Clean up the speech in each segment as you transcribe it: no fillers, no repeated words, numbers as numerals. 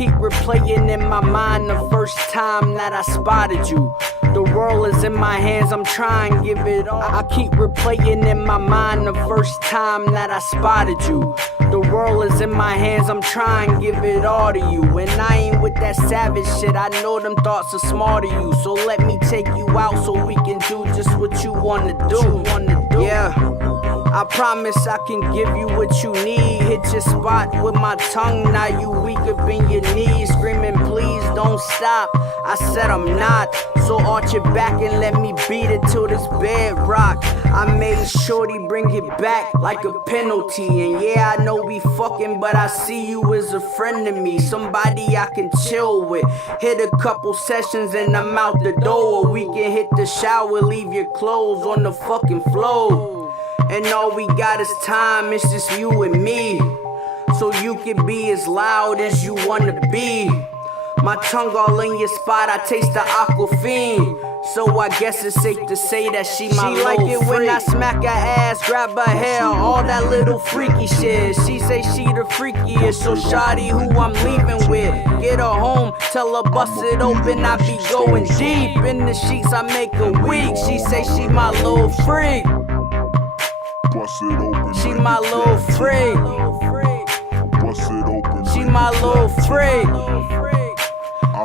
keep replaying in my mind the first time that I spotted you. The world is in my hands, I'm trying to give it all. I keep replaying in my mind the first time that I spotted you. The world is in my hands, I'm trying to give it all to you. And I ain't with that savage shit, I know them thoughts are smart of you. So let me take you out so we can do just what you wanna do. Yeah, I promise I can give you what you need. Hit your spot with my tongue, now you weak up in your knees. Screaming please don't stop, I said I'm not. So arch your back and let me beat it till this bedrock. I made shorty bring it back like a penalty. And yeah, I know we fucking, but I see you as a friend to me. Somebody I can chill with. Hit a couple sessions and I'm out the door. Or we can hit the shower, leave your clothes on the fucking floor. And all we got is time, it's just you and me. So you can be as loud as you wanna be. My tongue all in your spot, I taste the Aquafina. So I guess it's safe to say that she my little freak. She like it when I smack her ass, grab her hair, all that little freaky shit. She say she the freakiest, so shawty who I'm leaving with. Get her home, tell her bust it open, I be going deep. In the sheets I make her weak, she say she my little freak. She my little freak. She my little freak.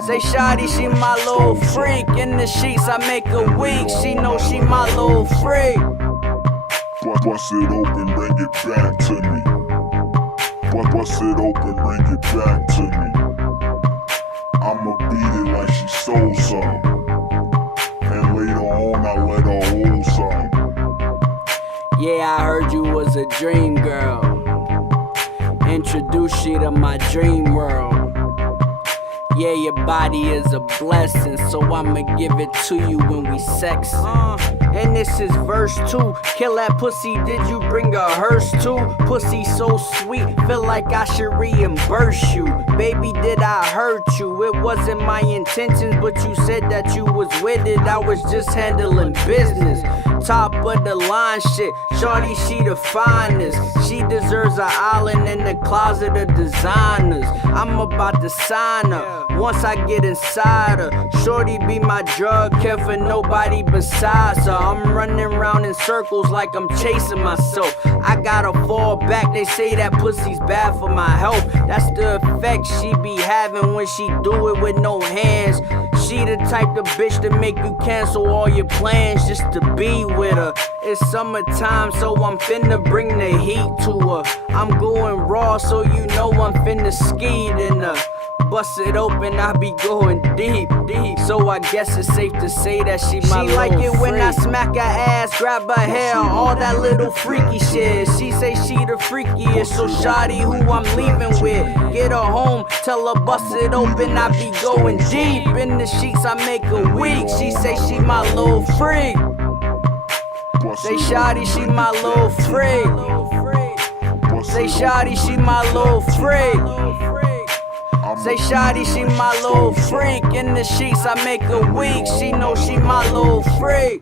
Say shawty, she my little freak. In the sheets I make her weak. She know she my little freak. Bust it open, bring it back to me. Bust it open, bring it back to me. I'ma beat it like she stole some. And later on I let her hold some. Yeah, I heard you was a dream girl. Introduce you to my dream world. Yeah, your body is a blessing, so I'ma give it to you when we sexin'. And this is verse 2. Kill that pussy, did you bring a hearse too? Pussy so sweet, feel like I should reimburse you. Baby, did I hurt you? It wasn't my intentions, but you said that you was with it. I was just handling business. Top of the line shit, shorty, she the finest. She deserves an island in the closet of designers. I'm about to sign her once I get inside her. Shorty be my drug, care for nobody besides her. I'm running around in circles like I'm chasing myself. I gotta fall back, they say that pussy's bad for my health. That's the effect she be having when she do it with no hands. She the type of bitch to make you cancel all your plans just to be with her. It's summertime, so I'm finna bring the heat to her. I'm going raw, so you know I'm finna skeet in her. Bust it open, I be going deep. So I guess it's safe to say that she my little freak. She like it when I smack her ass, grab her hair, all that little freaky shit. She say she the freakiest, so shawty who I'm leaving with. Get her home, tell her bust it open, I be going deep. In the sheets I make her weak, she say she my little freak. Say shawty, she my little freak. Say shawty, she my little freak. Say shawty, she my little freak. In the sheets I make her weak. She know she my little freak.